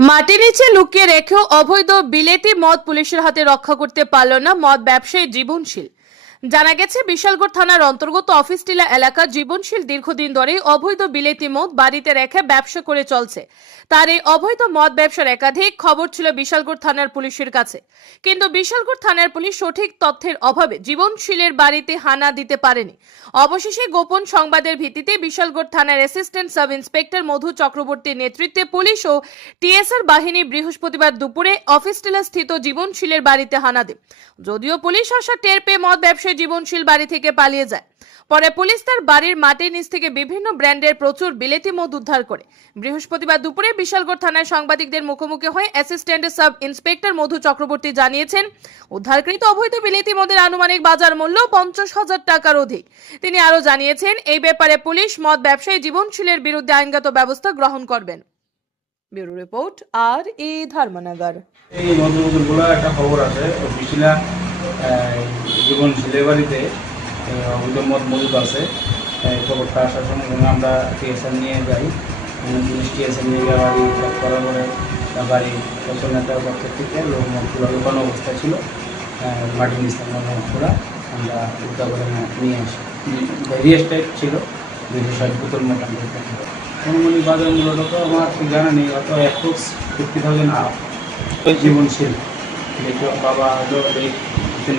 মাটির নিচে লুকিয়ে রেখেও অবৈধ বিলেতি মদ পুলিশের হাতে রক্ষা করতে পারল না মদ ব্যবসায়ী জীবনশীল। জানা গেছে, বিশালগড় থানার অন্তর্গত অফিস টিলা এলাকার জীবনশীল দীর্ঘদিন ধরে অবৈধ বিলেতি মদ বাড়িতে রেখে ব্যবসা করে চলছে। তার এই অবৈধ মদ ব্যবসার একাধিক খবর ছিল বিশালগড় থানার পুলিশের কাছে। কিন্তু বিশালগড় থানার পুলিশ সঠিক তথ্যের অভাবে জীবনশীলের বাড়িতে হানা দিতে পারেনি। অবশেষে গোপন সংবাদের ভিত্তিতে বিশালগড় থানার অ্যাসিস্ট্যান্ট সাব ইন্সপেক্টর মধু চক্রবর্তীর নেতৃত্বে পুলিশ ও টিএসআর বাহিনী বৃহস্পতিবার দুপুরে অফিস টিলা স্থিত জীবনশীলের বাড়িতে হানা দেয়। যদিও পুলিশ আসা টের পেয়ে মদ ব্যবসায়ী জীবনশীল বাড়ি থেকে পালিয়ে যায়। পরে পুলিশ তার বাড়ির মাটির নিচ থেকে বিভিন্ন ব্র্যান্ডের প্রচুর বিলেতি মদ উদ্ধার করে। বৃহস্পতিবার দুপুরে বিশালগড় থানায় সাংবাদিকদের মুখোমুখি হয়ে assistant sub inspector Madhu Chakraborty জানিয়েছেন, উদ্ধারকৃত অবৈধ বিলেতি মদের আনুমানিক বাজার মূল্য পঞ্চাশ হাজার টাকার অধিক। তিনি আরও জানিয়েছেন, এই ব্যাপারে পুলিশ মদ ব্যবসায়ী জীবনশীলের বিরুদ্ধে আইনগত ব্যবস্থা গ্রহণ করবেন। ব্যুরো রিপোর্ট, আর এ ধর্মনগর। এই একটা খবর আছে বিশিলা জীবন ছেলে বাড়িতে অবৈধ মদ মজুদ আছে। খবরটা আসার সঙ্গে আমরা টিএসএন নিয়ে যাই। পুলিশ টিএসএন নিয়ে গিয়ে বাড়ি করার পরে বাড়ি সচল নেতার পক্ষ থেকে লোক মদগুলো লুকানো অবস্থা ছিল। নিচ থেকে মদগুলো আমরা করে নিয়ে আসি। ভেরিয়াস টাইপ ছিল দুইশো ষাট বোতল মোটামুটি বাজার মূল্যটা তো আমার ঠিক জানা নেই অত অ্যাপ্রক্স ফিফটি থাউজেন্ড আপ জীবনশীল। বাবা হলো এই